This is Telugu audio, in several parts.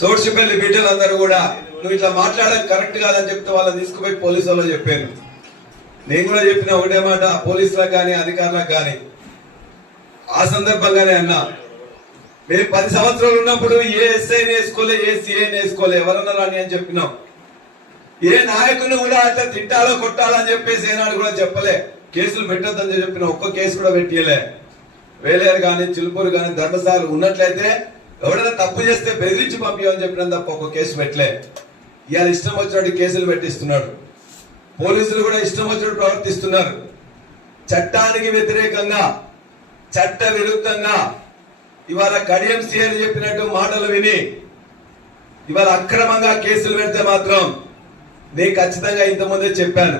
సోడ్చిపల్లి బిడ్డలందరూ కూడా నువ్వు ఇట్లా మాట్లాడడం కరెక్ట్ కాదని చెప్తే వాళ్ళని తీసుకుపోయి పోలీసు వాళ్ళు చెప్పాను. నేను కూడా చెప్పిన ఒకటే మాట పోలీసులకు కానీ అధికారులకు కానీ. ఆ సందర్భంగానే అన్నా మేము పది సంవత్సరాలు ఉన్నప్పుడు ఏ ఎస్ఐని వేసుకోలే ఏ సిఐని వేసుకోలే ఎవరన్నా రాని అని చెప్పినాం. ఏ నాయకుని కూడా అట్లా తిట్టాలో కొట్టాలని చెప్పేసి ఏనాడు కూడా చెప్పలే. కేసులు పెట్టొద్దని చెప్పిన ఒక్క కేసు కూడా పెట్టియలే. వేలేరు కానీ చిలుపూరు కానీ ధర్మశాల ఉన్నట్లయితే ఎవడైనా తప్పు చేస్తే బెదిరించి పంపించమని చెప్పిన తప్ప ఒక కేసు పెట్టలే. ఇవాళ ఇష్టం వచ్చినట్టు కేసులు పెట్టిస్తున్నాడు. పోలీసులు కూడా ఇష్టం వచ్చినట్టు ప్రవర్తిస్తున్నారు. చట్టానికి వ్యతిరేకంగా చట్ట విరుద్ధంగా ఇవాళ కడియం సీఎం చెప్పినట్టు మాటలు విని ఇవాళ అక్రమంగా కేసులు పెడితే మాత్రం నేను ఖచ్చితంగా ఇంతకుముందే చెప్పాను.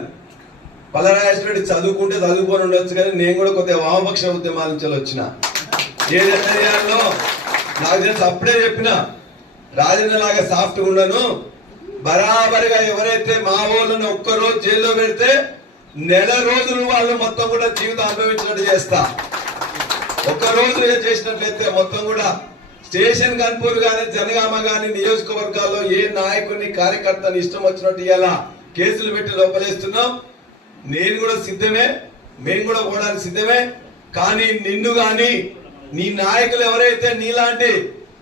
పలరాజేశ్వరుడు చదువుకుంటే చదువుకొని ఉండొచ్చు కానీ నేను కూడా కొద్దిగా వామపక్ష ఉద్యమాల నుంచి వచ్చిన. ఏదైనా నాకు తెలిసి అప్పుడే చెప్పిన రాజన్న లాగా సాఫ్ట్ ఉండను. బరాబరిగా ఎవరైతే మా వాళ్ళని ఒక్కరోజు జైల్లో పెడితే నెల రోజులు వాళ్ళు మొత్తం కూడా జీవితం అనుభవించినట్టు చేస్తా. ఒక్క రోజు చేసినట్లయితే మొత్తం కూడా స్టేషన్ కన్పూర్ గాని జనగామ గాని నియోజకవర్గాల్లో ఏ నాయకుని కార్యకర్తని ఇష్టం వచ్చినట్టు ఇలా కేసులు పెట్టి లోపలేస్తున్నాం. నేను కూడా సిద్ధమే మేము కూడా పోవడానికి సిద్ధమే. కానీ నిన్ను కానీ నీ నాయకులు ఎవరైతే నీలాంటి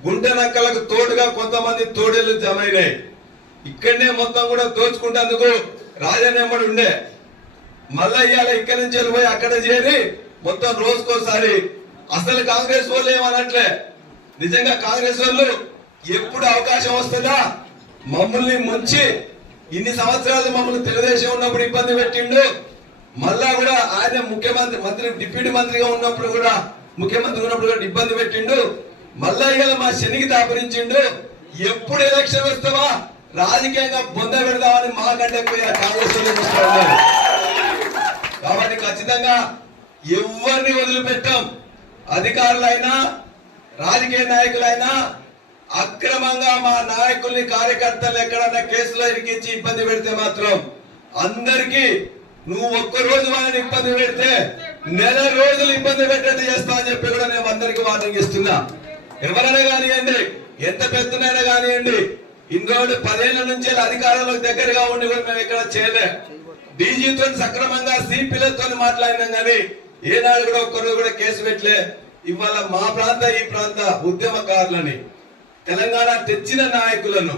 గుండె నక్కలకు తోడుగా కొంతమంది తోడేళ్ళు జమైనాయి ఇక్కడనే మొత్తం కూడా దోచుకుంటేందుకు రాజనేమ్మడు ఉండే. మళ్ళా ఇవాళ ఇక్కడి నుంచి వెళ్ళిపోయి అక్కడ చేరి మొత్తం రోజుకోసారి అసలు కాంగ్రెస్ వాళ్ళు ఏమనట్లే. నిజంగా కాంగ్రెస్ వాళ్ళు ఎప్పుడు అవకాశం వస్తుందా? మమ్మల్ని ముంచి ఇన్ని సంవత్సరాలు మమ్మల్ని తెలుగుదేశం ఉన్నప్పుడు ఇబ్బంది పెట్టిండు. మళ్ళా కూడా ఆయన ముఖ్యమంత్రి మంత్రి డిప్యూటీ మంత్రిగా ఉన్నప్పుడు కూడా ముఖ్యమంత్రి ఉన్నప్పుడు కూడా ఇబ్బంది పెట్టిండు. మళ్ళా మా శనికి దాపరించిండు. ఎప్పుడు ఎలక్షన్ వస్తావా? రాజకీయంగా బొంద పెడదామని మా కాంగ్రెస్ కాబట్టి ఖచ్చితంగా ఎవరిని వదిలిపెట్టాం? అధికారులైనా రాజకీయ నాయకులైనా అక్రమంగా మా నాయకుల్ని కార్యకర్తలు ఎక్కడన్నా కేసులో ఇరికించి ఇబ్బంది పెడితే మాత్రం అందరికీ నువ్వు ఒక్క రోజు వాళ్ళని ఇబ్బంది పెడితే నెల రోజులు ఇబ్బంది పెట్టేట్టు చేస్తా అని చెప్పి కూడా నేను అందరికి వార్నింగ్ ఇస్తున్నా. ఎవరైనా కానివ్వండి ఎంత పెద్దనైనా కానివ్వండి ఇంకోటి పదేళ్ళ నుంచి అధికారంలోకి దగ్గరగా ఉండి కూడా మేము ఇక్కడ చేయలే. డీజీతో సక్రమంగా సిపిలతో మాట్లాడినాం కానీ ఏనాడు కూడా ఒక్కరు కూడా కేసు పెట్టలే. ఇవాళ మా ప్రాంత ఈ ప్రాంత ఉద్యమకారులని తెలంగాణ తెచ్చిన నాయకులను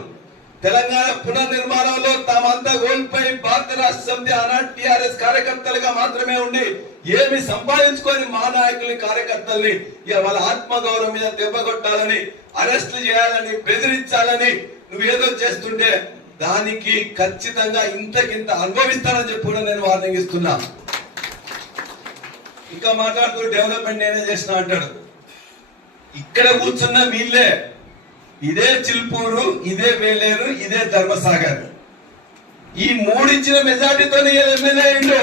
తెలంగాణ పునర్నిర్మాణంలో తామంతా కోల్పోయి భారత రాష్ట్ర సమితి ఆనాడు టిఆర్ఎస్ కార్యకర్తలుగా మాత్రమే ఉండి ఏమి సంపాదించుకొని మా నాయకుల్ని కార్యకర్తల్ని ఇక వాళ్ళ ఆత్మగౌరవం మీద దెబ్బ కొట్టాలని అరెస్టులు చేయాలని బెదిరించాలని నువ్వేదో చేస్తుంటే దానికి ఖచ్చితంగా ఇంతకింత అనుభవిస్తానని చెప్పి కూడా నేను వార్నింగ్ ఇస్తున్నా. ఇంకా మాట్లాడుతూ డెవలప్మెంట్ నేనే చేసిన అంటాడు. ఇక్కడ కూర్చున్న వీళ్ళే ఇదే చిల్పూరు ఇదే వేలేరు ఇదే ధర్మసాగర్. ఈ మూడిచ్చిన మెజార్టీతో ఎమ్మెల్యే అయిండు.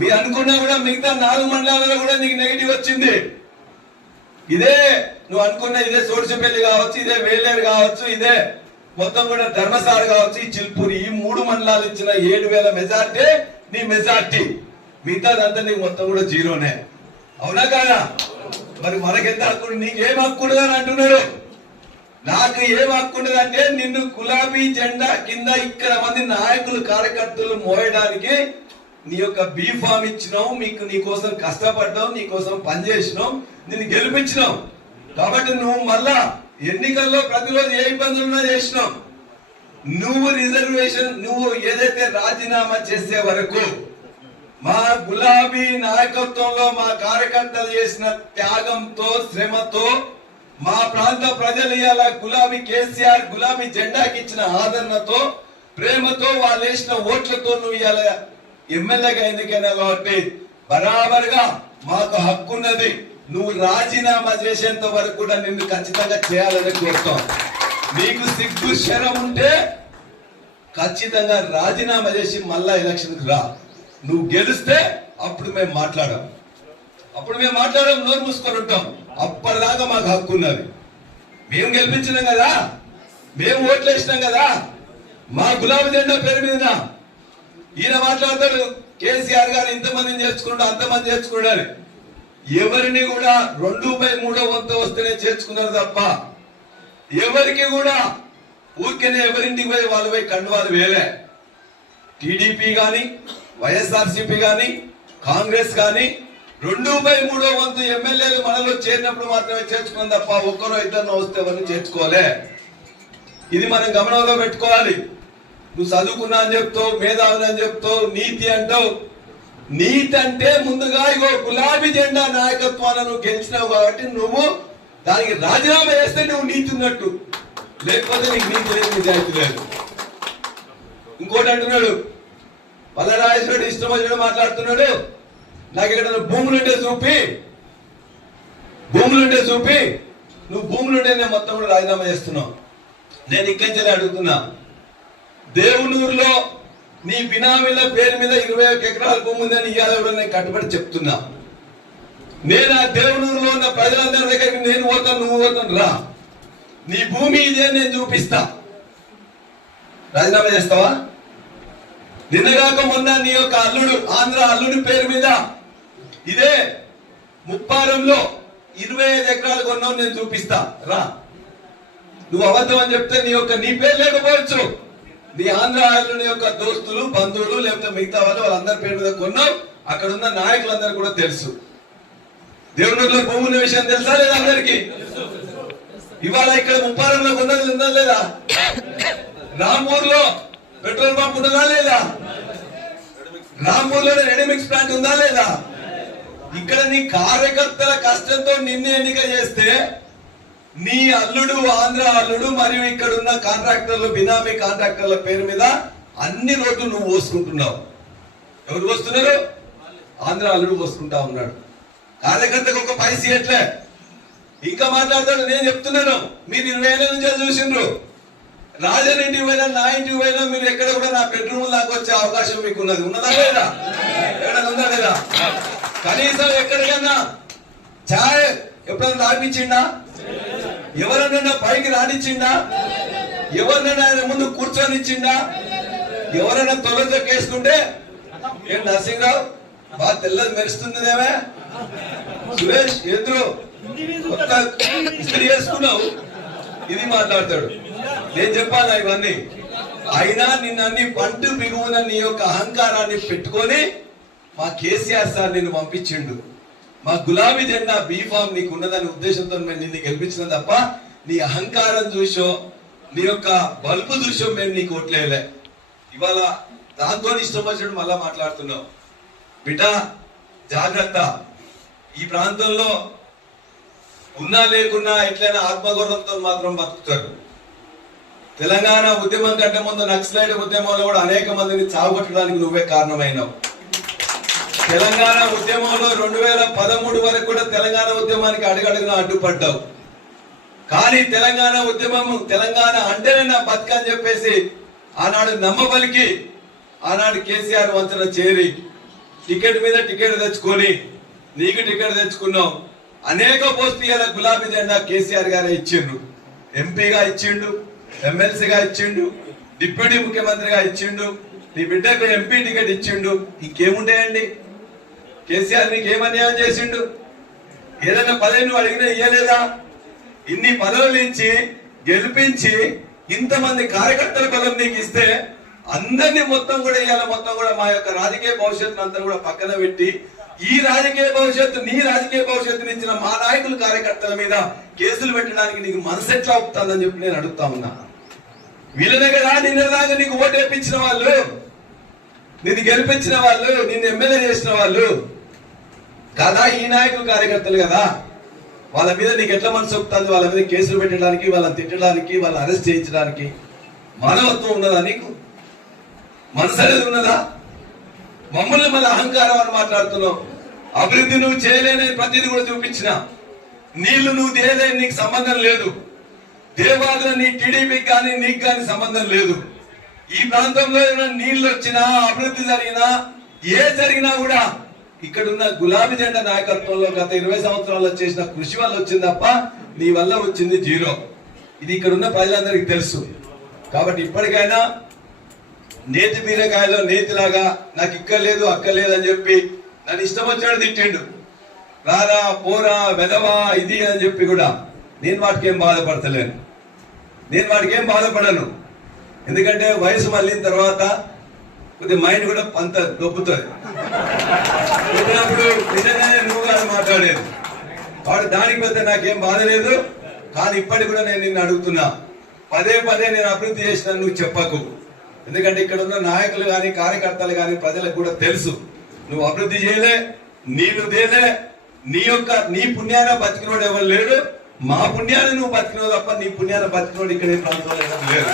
మీరు అనుకున్నా కూడా మిగతా నాలుగు మండలాలలో కూడా నీకు నెగిటివ్ వచ్చింది. ఇదే నువ్వు అనుకున్న ఇదే సోడిసపల్లి కావచ్చు ఇదే వేలేరు కావచ్చు ఇదే మొత్తం కూడా ధర్మసార కావచ్చు ఈ చిల్పూరి ఈ మూడు మండలాలు ఇచ్చిన ఏడు వేల మెజార్టీ నీ మెజార్టీ. మిగతాదంతా నీకు మొత్తం కూడా జీరోనే. అవునా కాదా? మరి మనకెంత హక్కు? నీకేం హక్కు అని అంటున్నాడు నాకు ఏం హక్కు ఉండదంటే నిన్ను గులాబీ జెండా కింద ఇక్కడ మంది నాయకులు కార్యకర్తలు మోయడానికి నీ యొక్క బీఫామ్ ఇచ్చినావు ఇచ్చినాం. మీకు నీ కోసం కష్టపడ్డాం నీ కోసం పనిచేసినావు నిన్ను గెలిపించినాం. కాబట్టి నువ్వు మళ్ళా ఎన్నికల్లో ప్రతిరోజు ఏ ఇబ్బందులు ఉన్నా చేసినావు నువ్వు రిజర్వేషన్ నువ్వు ఏదైతే రాజీనామా చేసే వరకు మా గులాబీ నాయకత్వంలో మా కార్యకర్తలు చేసిన త్యాగంతో శ్రమతో మా ప్రాంత ప్రజలు ఇవాళ గులాబీ కేసీఆర్ గులాబీ జెండాకి ఇచ్చిన ఆదరణతో ప్రేమతో వాళ్ళు వేసిన ఓట్లతో నువ్వు ఇవాళ ఎమ్మెల్యేగా ఎన్నికైనా కాబట్టి బరాబర్గా మాకు హక్కు ఉన్నది. నువ్వు రాజీనామా చేసేంత వరకు కూడా నిన్ను ఖచ్చితంగా చేయాలని కోరుతాం. నీకు సిగ్గు శరం ఉంటే ఖచ్చితంగా రాజీనామా చేసి మళ్ళా ఎలక్షన్కి రా. నువ్వు గెలిస్తే అప్పుడు మేము మాట్లాడాం అప్పుడు మేము మాట్లాడాం నోరు మూసుకొని ఉంటాం. అప్పటిదాకా మాకు హక్కు ఉన్నది. మేము గెలిపించినాం కదా. మేము ఓట్లు వేసినాం కదా. మా గులాబీ జెండా పేరు మీద ఈయన మాట్లాడతాడు. కేసీఆర్ గారు ఇంతమందిని చేర్చుకుంటా అంతమంది చేర్చుకున్నారు ఎవరిని కూడా రెండు బై మూడో వంతు వస్తేనే చేర్చుకున్నారు తప్ప ఎవరికి కూడా ఊరికేనే ఎవరింటికి పోయి వాళ్ళు పోయి కండువాలు వేలే టీడీపీ కానీ వైఎస్ఆర్సీపీ కానీ కాంగ్రెస్ కానీ రెండు బై మూడో వంతు ఎమ్మెల్యేలు మనలో చేరినప్పుడు మాత్రమే చేర్చుకుని తప్ప ఒక్కరో ఇద్దరు వస్తే ఎవరిని చేర్చుకోలే. ఇది మనం గమనంలో పెట్టుకోవాలి. నువ్వు చదువుకున్నా అని చెప్తావు మేధావులు అని చెప్తావు నీతి అంటావు. నీతి అంటే ముందుగా ఇగో గులాబీ జెండా నాయకత్వాన్ని నువ్వు గెలిచినావు కాబట్టి నువ్వు దానికి రాజీనామా చేస్తే నువ్వు నీతి ఉన్నట్టు. లేకపోతే నీకు నీతి లేదు నిజాయితీ లేదు. ఇంకోటి అంటున్నాడు పల్లరాజేశ్వరుడు ఇష్టం వచ్చినట్టు మాట్లాడుతున్నాడు. నాకు ఇక్కడ భూములుంటే చూపి. భూములుంటే చూపి. నువ్వు భూములుంటే నేను మొత్తం కూడా రాజీనామా చేస్తున్నావు. నేను ఇక్కడి అడుగుతున్నా. దేవునూరులో నీ బినామీల పేరు మీద ఇరవై ఒక్క ఎకరాల భూమి ఉందని ఇవాళ కూడా నేను కట్టుబడి చెప్తున్నా. నేను ఆ దేవునూరులో ఉన్న ప్రజలందరి దగ్గరికి నేను పోతాను నువ్వు పోతాను రా. నీ భూమి ఇదే నేను చూపిస్తా. రాజీనామా చేస్తావా? నిన్నగాక మొన్న నీ యొక్క అల్లుడు ఆంధ్ర అల్లుడి పేరు మీద ఇదే ముప్పారంలో ఇరవై ఐదు ఎకరాలు కొన్నావు నేను చూపిస్తా. రా. నువ్వు అబద్ధం అని చెప్తే నీ యొక్క నీ పేరు లేకపోవచ్చు. నీ ఆంధ్ర అల్లుడి యొక్క దోస్తులు బంధువులు లేకపోతే మిగతా వాళ్ళు వాళ్ళందరి పేరు మీద కొన్నావు. అక్కడ ఉన్న నాయకులందరూ కూడా తెలుసు. దేవునిలో భూమి ఉన్న విషయం తెలుసా లేదా అందరికి? ఇవాళ ఇక్కడ ముప్పారంలో కొన్నది ఉందా లేదా? రామూర్లో పెట్రోల్ పంప్ ఉన్నదా లేదా? రామూర్లో రెడీమిక్స్ ప్లాంట్ ఉందా లేదా? ఇక్కడ నీ కార్యకర్తల కష్టంతో నిన్ను ఎన్నిక చేస్తే నీ అల్లుడు ఆంధ్ర అల్లుడు మరియు ఇక్కడ ఉన్న కాంట్రాక్టర్లు బినామీ కాంట్రాక్టర్ల పేరు మీద అన్ని రోడ్లు నువ్వు పోసుకుంటున్నావు. ఎవరు పోస్తున్నారు? ఆంధ్ర అల్లుడు పోసుకుంటా ఉన్నాడు. కార్యకర్తకు ఒక పైసీ ఎట్లే? ఇంకా మాట్లాడతాడు నేను చెప్తున్నాను. మీరు ఇరవై ఏళ్ళ నుంచి చూసిండ్రు. రాజన్ ఇంటికి పోయినా నా ఇంటికి పోయినా మీరు ఎక్కడ కూడా నా బెడ్రూమ్ దాకా వచ్చే అవకాశం మీకు ఉన్నది ఉన్నదా లేదా? ఎక్కడ ఉందా లేదా? కనీసం ఎక్కడికన్నా ఛాయ్ ఎప్పుడైనా తాగిపించిండా? ఎవరన్నా పైకి రానిచ్చిండా? ఎవరినైనా ఆయన ముందు కూర్చొనిచ్చిండా? ఎవరైనా తొలజ కేసుకుంటే ఏం నరసింహరావు బాగా తెల్లది మెరుస్తుందిదేమే సురేష్ ఎదురు కొత్త ఇస్త్రీ చేసుకున్నావు ఇది మాట్లాడతాడు. నేను చెప్పాలా ఇవన్నీ? అయినా నిన్నన్ని పంటు బిగువున నీ యొక్క అహంకారాన్ని పెట్టుకొని మా కేసీఆర్ సార్ నిన్ను పంపించిండు. మా గులాబీ జెండా బీఫామ్ నీకు ఉన్నదనే ఉద్దేశంతో మేము నిన్ను గెలిపించిన తప్ప నీ అహంకారం చూసో నీ యొక్క బల్బు చూసో మేము నీకు ఓట్లేలే ఇవాళ దాంతో ఇష్టం వచ్చినట్టు మళ్ళా మాట్లాడుతున్నావు. బిడ్డ జాగ్రత్త. ఈ ప్రాంతంలో ఉన్నా లేకున్నా ఎట్లయినా ఆత్మగౌరవంతో మాత్రం బతుకుతారు. తెలంగాణ ఉద్యమం కంటే ముందు నక్సలైట్ ఉద్యమంలో కూడా అనేక మందిని చావగొట్టడానికి నువ్వే కారణమైనావు. తెలంగాణ ఉద్యమంలో రెండు వేల పదమూడు వరకు కూడా తెలంగాణ ఉద్యమానికి అడుగడుగున అడ్డుపడ్డావు. కానీ తెలంగాణ ఉద్యమం తెలంగాణ అంటేనే నా బతుకని చెప్పేసి ఆనాడు నమ్మబలికి ఆనాడు కేసీఆర్ వంచన చేరి టికెట్ మీద టికెట్ తెచ్చుకొని నీకు టికెట్ తెచ్చుకున్నావు అనేక పోస్టులు గులాబీ జెండా కేసీఆర్ గారే ఇచ్చిండు ఎంపీగా ఇచ్చిండు. ఎమ్మెల్సీగా ఇచ్చిండు డిప్యూటీ ముఖ్యమంత్రిగా ఇచ్చిండు నీ బిడ్డకు ఎంపీ టికెట్ ఇచ్చిండు ఇంకేముంటాయండి? కేసీఆర్ నీకు ఏం అన్యాయం చేసిండు? ఏదైనా పదవి నువ్వు అడిగినా ఇయ్యలేదా? ఇన్ని పదవులు ఇచ్చి గెలిపించి ఇంతమంది కార్యకర్తల బలం నీకు ఇస్తే అందరినీ మొత్తం కూడా ఇవాళ మొత్తం కూడా మా యొక్క రాజకీయ భవిష్యత్తు అంతా కూడా పక్కన పెట్టి ఈ రాజకీయ భవిష్యత్తు నీ రాజకీయ భవిష్యత్తుని ఇచ్చిన మా నాయకులు కార్యకర్తల మీద కేసులు పెట్టడానికి నీకు మనసు ఎట్లా అవుతుందని చెప్పి నేను అడుగుతా ఉన్నా. వీళ్ళనే కదా నిన్నదాకా నీకు ఓటు వేయించిన వాళ్ళు నిన్ను గెలిపించిన వాళ్ళు నిన్ను ఎమ్మెల్యే చేసిన వాళ్ళు కదా ఈ నాయకులు కార్యకర్తలు కదా? వాళ్ళ మీద నీకు ఎట్లా మనసు వస్తుంది వాళ్ళ మీద కేసులు పెట్టడానికి వాళ్ళని తిట్టడానికి వాళ్ళని అరెస్ట్ చేయించడానికి మానవత్వం ఉన్నదా నీకు? మనసు అనేది ఉన్నదా? మమ్మల్ని మళ్ళీ అహంకారం అని మాట్లాడుతున్నావు. అభివృద్ధి నువ్వు చేయలేని ప్రతిదీ కూడా చూపించిన. నీళ్ళు నువ్వు చేయలేని నీకు సంబంధం లేదు. దేవాదుల నీ టీడీపీకి కానీ నీకు కానీ సంబంధం లేదు. ఈ ప్రాంతంలో ఏమైనా నీళ్ళు వచ్చినా అభివృద్ధి జరిగినా ఏ జరిగినా కూడా ఇక్కడున్న గులాబీ జెండా నాయకత్వంలో గత ఇరవై సంవత్సరాల్లో చేసిన కృషి వల్ల వచ్చింది తప్ప నీ వల్ల వచ్చింది జీరో. ఇది ఇక్కడ ఉన్న ప్రజలందరికీ తెలుసు. కాబట్టి ఇప్పటికైనా నేతి బీరకాయలో నేతిలాగా నాకు ఇక్కర్లేదు అక్కర్లేదు అని చెప్పి నన్ను ఇష్టం వచ్చినట్టు తిట్టిండు. రారా పోరా వెదవా ఇది అని చెప్పి కూడా నేను వాటికి ఏం బాధపడతలేను. నేను వాటికి ఏం బాధపడను. ఎందుకంటే వయసు మళ్ళిన తర్వాత కొద్ది మైండ్ కూడా అంత దొబ్బుతుంది నిజంగానే నువ్వు కాదు మాట్లాడేది. వాడు దానికి పెద్ద నాకేం బాధ లేదు. కానీ ఇప్పటికి కూడా నేను నిన్ను అడుగుతున్నా. పదే పదే నేను అభివృద్ధి చేసిన నువ్వు చెప్పకు. ఎందుకంటే ఇక్కడ ఉన్న నాయకులు కానీ కార్యకర్తలు కానీ ప్రజలకు కూడా తెలుసు. నువ్వు అభివృద్ధి చేయలే నీళ్ళు దేలే నీ యొక్క నీ పుణ్యాన బతికినోడు ఎవరు లేడు. మా పుణ్యాన్ని నువ్వు బతికినావు తప్ప నీ పుణ్యాన్ని బతికినోడు ఇక్కడ ప్రాంతంలో లేదు